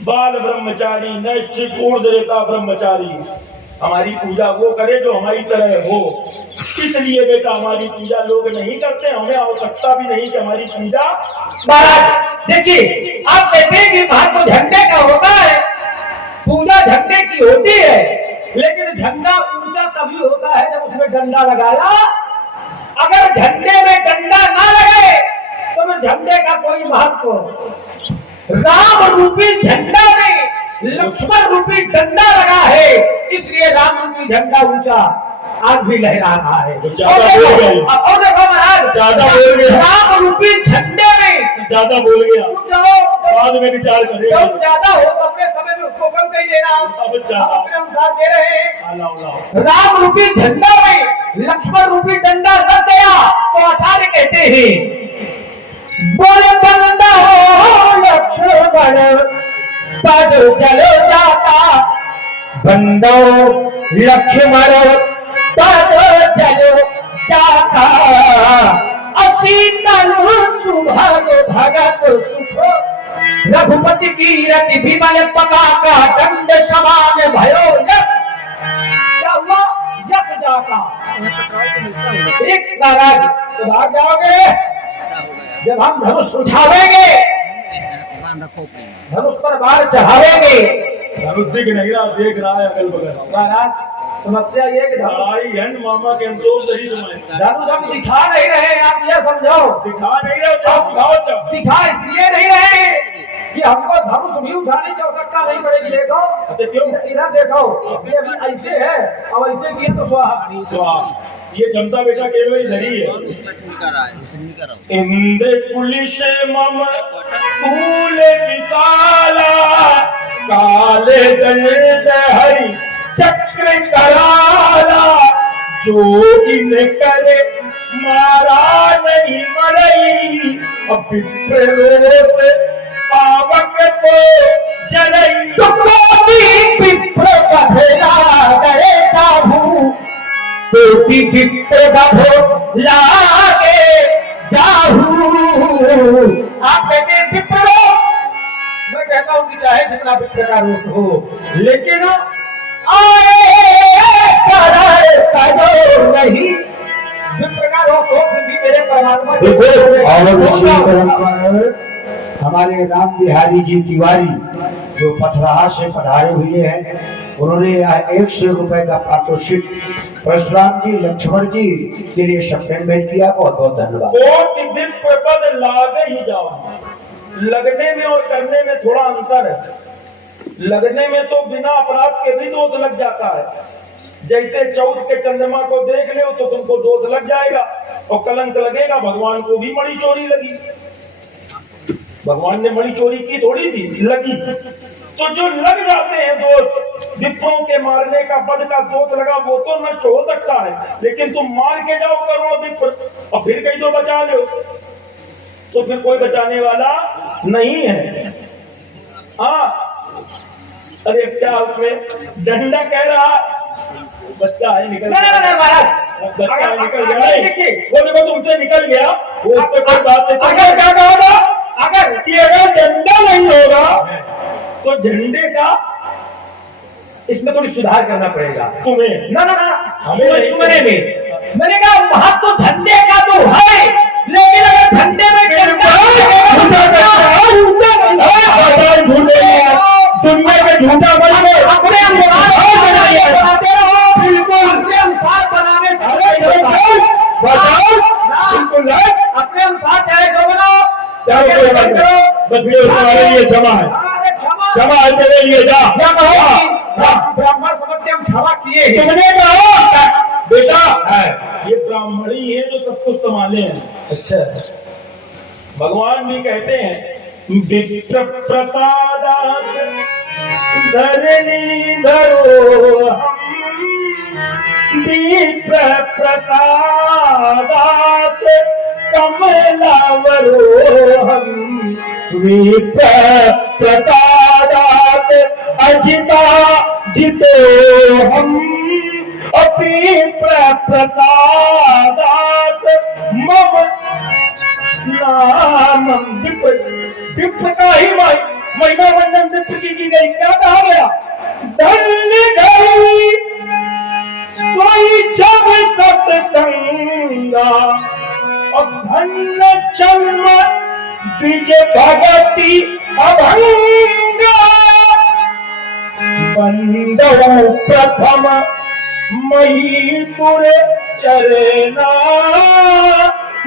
बाल ब्रह्मचारी, नैष्ठिक ऊर्ध्वरेता ब्रह्मचारी। हमारी पूजा वो करे जो हमारी तरह हो। इसलिए बेटा हमारी पूजा लोग नहीं करते, हमें आवश्यकता भी नहीं कि हमारी पूजा। महाराज देखिए, आप कहते हैं कि महत्व झंडे का होता है, पूजा झंडे की होती है, लेकिन झंडा ऊंचा तभी होता है जब उसमें डंडा लगाया। अगर झंडे में डंडा ना लगे तो फिर झंडे का कोई महत्व। राम रूपी झंडा में लक्ष्मण रूपी डंडा लगा है, इसलिए राम रूपी झंडा ऊंचा आज भी लहरा रहा है। और देखो महाराज, ज्यादा बोल गया, राम रूपी झंडे में ज्यादा बोल गया, बाद में विचार करेगा। जब ज्यादा हो तो अपने समय में उसको कम कही देना, अपने अनुसार दे रहे हैं। राम रूपी झंडा में लक्ष्मण रूपी डंडा लग गया तो आचार्य कहते हैं, बोले बंदा हो लक्ष्मण पद चलो जाता, बंदो लक्ष्मण पद चलो जाता, असी तनु सुभग भगत सुख, रघुपति की रति विमल पताका दंड समान भयो यश। क्या हुआ? यश जाता। एक नाराज तो भाग जाओगे जब हम धनुष उठावेंगे, धनुष पर बाण चढ़ावेंगे। धनुष दिख नहीं रहा, देख रहा है अगल बगल। महाराज समस्या ये कि मामा के अंतोष सही तुम्हें धनुष हम दिखा नहीं रहे, आप ये समझो। दिखा नहीं रहे, दिखाओ। दिखा इसलिए नहीं रहे कि हमको धनुष भी उठाने की आवश्यकता नहीं पड़ेगी। देखो अच्छा क्यों? इधर देखो, ये अभी ऐसे है, अब ऐसे किए तो स्वाहा। ये क्षमता बेटा केवल इधर ही है। इंद्र पुलिस मम फूल विशाला, काले दंड हरि चक्र कराला, जो इन करे मारा नहीं मरई, अब विप्रोत पावक को जनई। तो कोटि विप्र बधला गए जाहू, कोटि विप्र बधो लागे जाहू। आप कहते हैं विप्र रोष, मैं कहता हूं कि चाहे जितना विप्र का रोष हो, लेकिन आए सरल करो नहीं। विप्र का रोष हो फिर भी मेरे परमात्मा हमारे राम बिहारी जी तिवारी जो पथराहा से पधारे हुए हैं, उन्होंने 100 रुपए का पारितोषिक परशुराम जी लक्ष्मण जी के लिए सप्टेंमेंट किया। बहुत बहुत धन्यवाद। कोटि विप्र पद लागे ही जाओ। लगने में और करने में थोड़ा अंतर है। लगने में तो बिना अपराध के भी दोष लग जाता है। जैसे चौथ के चंद्रमा को देख ले तो तुमको दोष लग जाएगा और कलंक लगेगा। भगवान को भी मणि चोरी लगी, भगवान ने मणि चोरी की थोड़ी थी, लगी। तो जो लग जाते हैं दोष, विप्रों के मारने का पद का दोष लगा, वो तो नष्ट हो सकता है, लेकिन तुम मार के जाओ करोड़ों विप्र और फिर कहीं तो बचा लो, तो फिर कोई बचाने वाला नहीं है। हाँ, अरे क्या उसमें डंडा कह रहा, बच्चा है निकल, बच्चा है निकल गया, वो देखो तुमसे निकल गया, वो उस पर कोई बात नहीं। अगर क्या कहोगा, अगर डंडा नहीं होगा तो झंडे का इसमें थोड़ी सुधार करना पड़ेगा तुम्हें। ना हमें सुनने में मैंने कहा महत्व तो झंडे का तो है, लेकिन अगर झंडे में दुनिया में झूठा बने अपने अनुसार बिल्कुल अपने अनुसार बनाने बिल्कुल अपने अनुसार चाहे जो बनाओ। बच्चे तुम्हारे लिए क्षमा है, क्षमा है तेरे लिए। जा क्या कहो, ब्राह्मण समझ के हम क्षमा किए हैं। तुमने कहा बेटा ये ब्राह्मण ही है जो सब कुछ संभाले हैं। अच्छा, भगवान भी कहते हैं विप्र प्रसादात धरणी धरो हम, विप्र प्रसादात कमलावरो हम, विप्र प्रसादात अजिता जितो हम, विप्र प्रसादात मम नाम। विप्र का ही महिमा वंदन विप्र की गई। क्या कहा गया? धन्य गई कोई जब सत्संगा और धन्य जन्म विजय भगति अभंगा। बंदो प्रथम महीपुर चरना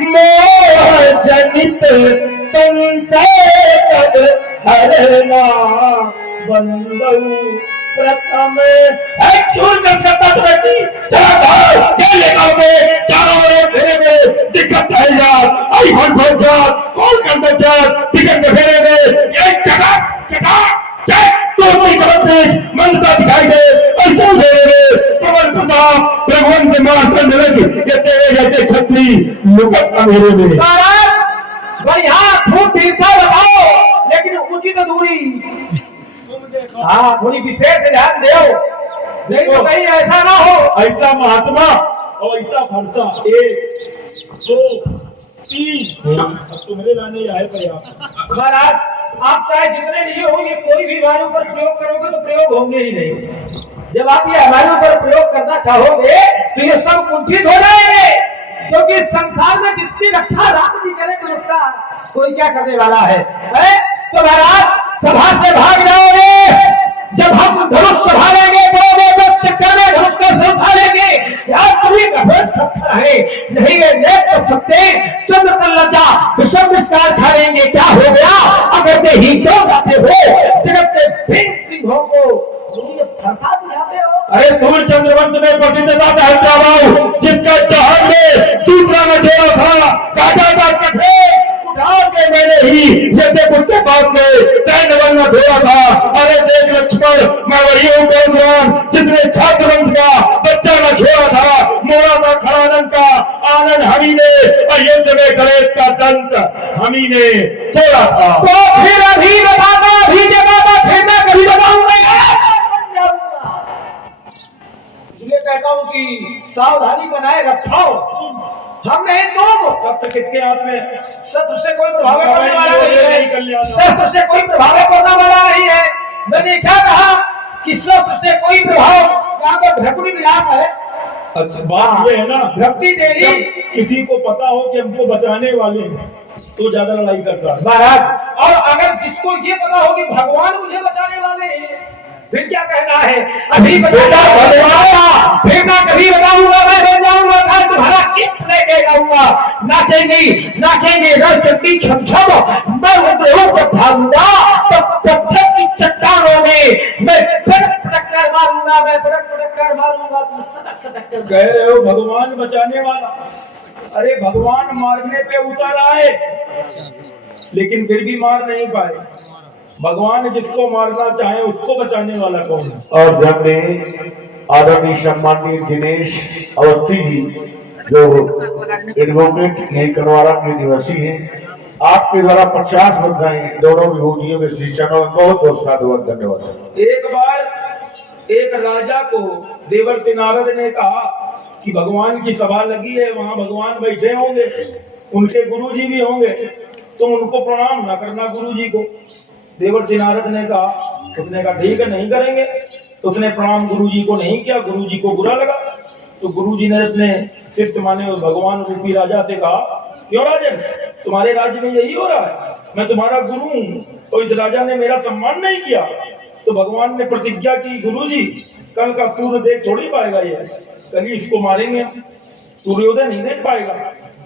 मोह जनित संशय तद हरना। बंदो प्रथम चूर करती चला भाग क्या लेगा में चारों ओर फेरे में दिक्कत है यार। आई हट भट जा कौन कर दे यार टिकट में फेरे में ये चका चका मंदा दिखाई दे प्रबल प्रताप भगवान से मार लग ये तेरे जैसे छत्री लुकत अंधेरे में। बढ़िया खूब तीर्था लगाओ लेकिन उचित दूरी, हाँ थोड़ी विशेष ध्यान दो, नहीं तो कहीं ऐसा ना हो। ऐसा महात्मा और ऐसा फरसा 1 2 3 अब तुम्हारे लाने आए पर्याप्त। महाराज आप चाहे जितने लिए होंगे कोई भी हमारे ऊपर प्रयोग करोगे तो प्रयोग होंगे ही नहीं। जब आप ये हमारे ऊपर प्रयोग करना चाहोगे तो ये सब कुंठित हो जाएंगे, क्योंकि संसार में जिसकी रक्षा राम जी करें तो उसका कोई क्या करने वाला है? तो महाराज सभा से भाग जाओगे, जब हम धनुष संभालेंगे तो चक्कर में धनुष का संभाल लेंगे यार तुम्हें गफर सकता है नहीं है नेक कर सकते चंद्र पर लज्जा विषम विस्कार खा लेंगे। क्या हो गया अगर ते ही क्यों जाते हो जगत के भीम सिंहों को ये फंसा दिखाते हो? अरे दूर चंद्रवंश में प्रसिद्ध राजा है जिसका जहाज में दूसरा में जोड़ा था काटा का कठे उठा के मैंने ही ये उसके बाद में सैन्य बनना थोड़ा था। अरे देख लक्ष्मण मैं वही हूँ कौन जिसने छात्र वंश का बच्चा न छोड़ा था, मोड़ा था खड़ानंद का आनंद हमी ने और युद्ध में गणेश का दंत हमी ने तोड़ा था। तो फिर अभी बताना अभी जब फिर मैं कभी बताऊंगा। इसलिए कहता हूँ कि सावधानी बनाए रखो। हम नहीं तुम शस्त्र किसके हाथ में? शस्त्र से कोई प्रभाव करने वाला नहीं है, शस्त्र से कोई प्रभाव करने वाला नहीं है। मैंने क्या कहा कि शस्त्र से कोई प्रभाव यहाँ पर भ्रकुटी विलास है। अच्छा बात ये है ना भक्ति तेरी किसी को पता हो कि हमको बचाने वाले हैं तो ज्यादा लड़ाई करता है महाराज। और अगर जिसको ये पता हो कि भगवान मुझे बचाने वाले हैं फिर क्या कहना है? अभी बताऊंगा फिर मैं कभी बताऊंगा मैं बन जाऊंगा कल तुम्हारा गीत लेके गाऊंगा। नाचेंगे नाचेंगे रंग चट्टी छम छम मैं उद्योग उठाऊंगा तो पत्थर की चट्टानों में मैं पटक पटक कर मारूंगा, मैं पटक पटक कर मारूंगा तुम सटक सटक कर। कह रहे हो भगवान बचाने वाला? अरे भगवान मारने पे उतर आए लेकिन फिर भी मार नहीं पाए। भगवान जिसको मारना चाहे उसको बचाने वाला कौन है? और हमने आदरणीय सम्माननीय दिनेश अवस्थी जी जो एडवोकेट यही करवारा के निवासी हैं, आपके द्वारा 50 मुद्राएं दोनों विभूतियों के शिक्षकों में बहुत बहुत साधुवाद धन्यवाद। एक बार एक राजा को देवर्षि नारद ने कहा कि भगवान की सभा लगी है, वहां भगवान बैठे होंगे, उनके गुरुजी भी होंगे, तुम उनको प्रणाम ना करना गुरुजी को। देवर्षि नारद ने कहा, उसने कहा ठीक है नहीं करेंगे। तो उसने प्रणाम गुरुजी को नहीं किया, गुरुजी को बुरा लगा। तो गुरुजी ने अपने शिष्य माने भगवान रूपी राजा से कहा, क्यों राजन तुम्हारे राज्य में यही हो रहा है? मैं तुम्हारा गुरु हूँ और इस राजा ने मेरा सम्मान नहीं किया। तो भगवान ने प्रतिज्ञा की, गुरुजी कल का सूर्य देख थोड़ी पाएगा, ये कल ही इसको मारेंगे, सूर्योदय नहीं देख पाएगा।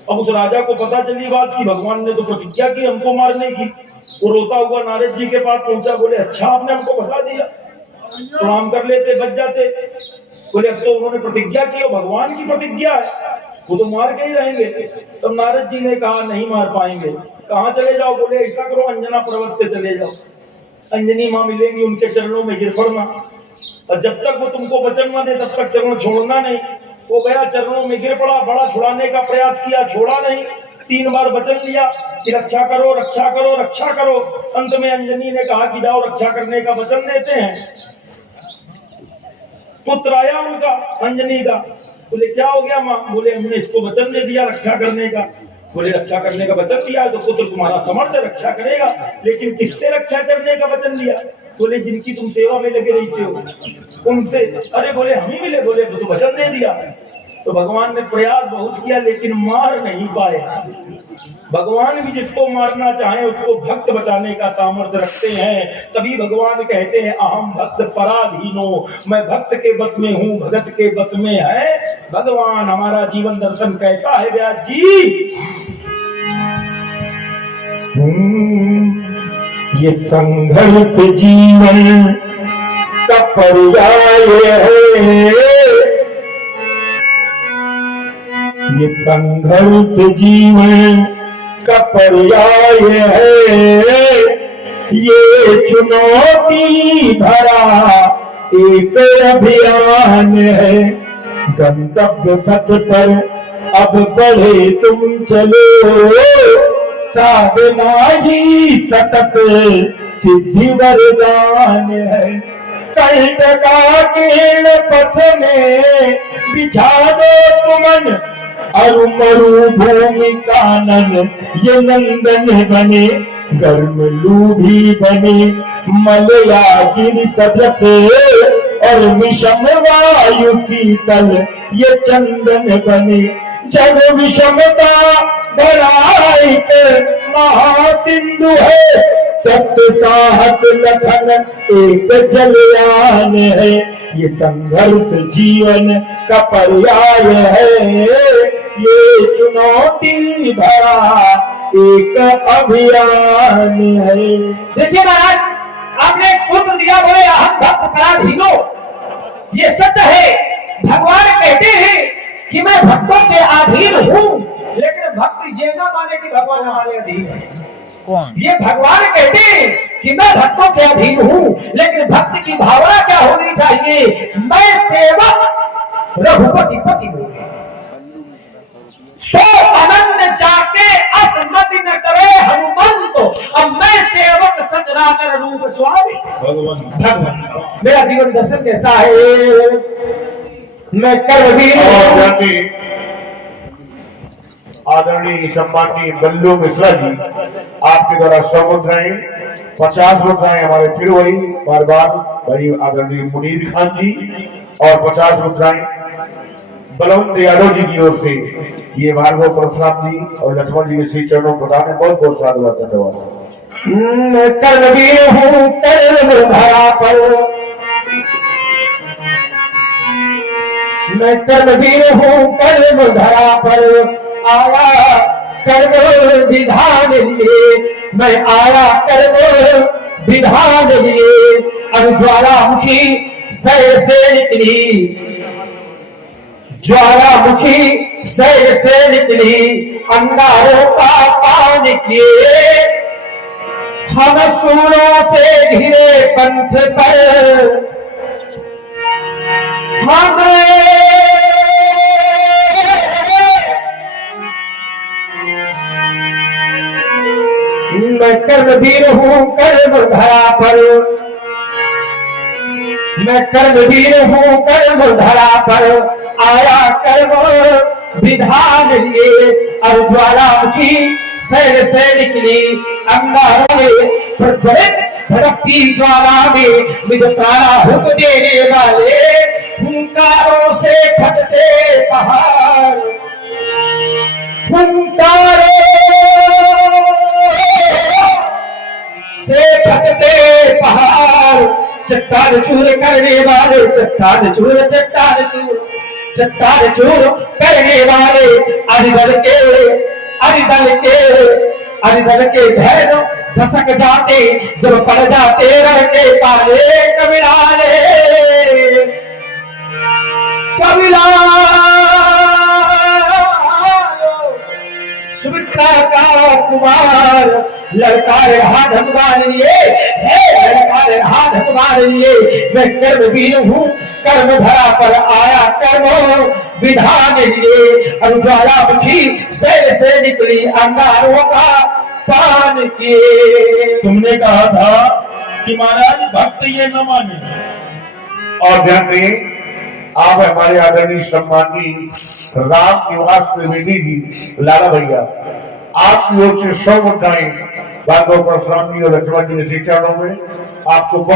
अब उस राजा को पता चली बात की भगवान ने तो प्रतिज्ञा की हमको मारने की। वो रोता हुआ नारद जी के पास पहुंचा, बोले अच्छा आपने हमको फंसा दिया, प्रणाम कर लेते बच जाते। बोले अब तो उन्होंने प्रतिज्ञा की और भगवान की प्रतिज्ञा है, वो तो मार के ही रहेंगे। तब नारद जी ने कहा नहीं मार पाएंगे। कहाँ चले जाओ? बोले ऐसा करो अंजना पर्वत पे चले जाओ, अंजनी माँ मिलेंगी, उनके चरणों में गिर पड़ना और जब तक वो तुमको वचन न दे तब तक चरण छोड़ना नहीं। वो गया चरणों में गिर पड़ा, बड़ा छुड़ाने का प्रयास किया, छोड़ा नहीं। 3 बार वचन लिया कि रक्षा करो रक्षा करो रक्षा करो। अंत में अंजनी ने कहा कि जाओ रक्षा करने का वचन देते हैं। पुत्र आया उनका अंजनी का, बोले क्या हो गया माँ? बोले हमने इसको वचन दे दिया रक्षा करने का। बोले रक्षा करने का वचन दिया है तो पुत्र तुम्हारा समर्थ रक्षा करेगा, लेकिन किससे रक्षा करने का वचन दिया? बोले जिनकी तुम सेवा में लगे रहते हो उनसे। अरे बोले हम ही मिले, बोले तो वचन दे दिया। तो भगवान ने प्रयास बहुत किया लेकिन मार नहीं पाए। भगवान भी जिसको मारना चाहे उसको भक्त बचाने का सामर्थ्य रखते हैं। तभी भगवान कहते हैं अहम भक्त पराधीनो, मैं भक्त के बस में हूँ, भगत के बस में है भगवान। हमारा जीवन दर्शन कैसा है व्यास जी? ये संघर्ष जीवन का पर्याय है, ये संघर्ष जीवन का पर्याय है, ये चुनौती भरा एक अभियान है। गंतव्य पथ पर अब बढ़े तुम चलो, साधना ही सतत सिद्धि वरदान है। कंटकाकीर्ण पथ में बिछा दो सुमन, अरु मरु भूमि कानन ये नंदन बने। गर्म लूभी बने मलयागिरी सदृश, और विषम वायु शीतल ये चंदन बने। जब विषमता भरा एक महासिंधु है, सत्य साहस लखन एक जलयान है। ये संघर्ष जीवन का पर्याय है, ये चुनौती भरा एक अभियान है। देखिए महाराज, आपने एक सूत्र दिया, बोले अहम भक्त पराधीनो। ये सत्य है। भगवान कहते हैं कि मैं भक्तों के अधीन हूँ, लेकिन भक्त ये ना माने कि भगवान हमारे अधीन है। कौन? ये भगवान कहते हैं कि मैं भक्तों के अधीन हूँ, लेकिन भक्त की भावना क्या होनी चाहिए? मैं सेवक रघुपति पति बोले, सो अनन्य जाके असमति न करे हनुमंत। अब मैं सेवक सचराचर रूप स्वामी भगवान। मेरा जीवन दर्शन कैसा है? मैं कर्मवीर आदरणीय सम्माननीय बल्लू मिश्रा जी, आपके द्वारा 100 मुद्राएं, 50 मुद्राएं हमारे फिर वही बार बार भाई आदरणीय मुनीर खान जी, और 50 मुद्राएं बलवंत यादव जी की ओर से ये भार्गव परशुराम जी और लक्ष्मण जी के श्री चरणों प्रदान है। बहुत बहुत साधुवाद, धन्यवाद। कर्मवीर हूँ कर्म धरा पर, मैं कर्मवीर हूँ कर्म धरा पर, आया कर्म विधान लिए, मैं आया कर्म विधान लिए। अब ज्वालामुखी शैल से निकली, ज्वालामुखी शैल से निकली, अंगारों का पान किए। हम सूरों से घिरे पंथ पर, मैं कर्मवीर हूँ कर्म धरा पर, मैं कर्मवीर हूँ कर्म धरा पर, आया कर्म विधान लिए। अब ज्वालामुखी शैल से निकली, अंगारों में प्रज्वलित धड़कती ज्वाला में मुझे प्राणाहुति देने वाले, हुंकारों से फटते पहाड़, हुंकारों से फटते पहाड़, चट्टान चूर करने वाले, चट्टान चूर, चट्टान चूर, चट्टान चूर करने वाले, अरिदल के अरिदल के अरिदल के धैर्य धसक जाते जब पड़ जाते रण के पाले। कबीराले सुमित्रा का कुमार, लड़का रहा भगवान ये है, लड़का रहा भगवान ये। मैं कर्मवीर हूँ कर्म धरा पर, आया कर्म विधान लिए। और ज्वालामुखी शैल से निकली, अंगारों का पान किए। तुमने कहा था कि महाराज भक्त ये न माने, और ध्यान दें, आप हमारे आदरणीय सम्माननीय राम निवास त्रिवेदी जी, लाला भैया, आपकी ओर से 100 मुद्राएं भागवत परशुराम जी और लक्ष्मण जी के श्री चरणों में आपको बहुत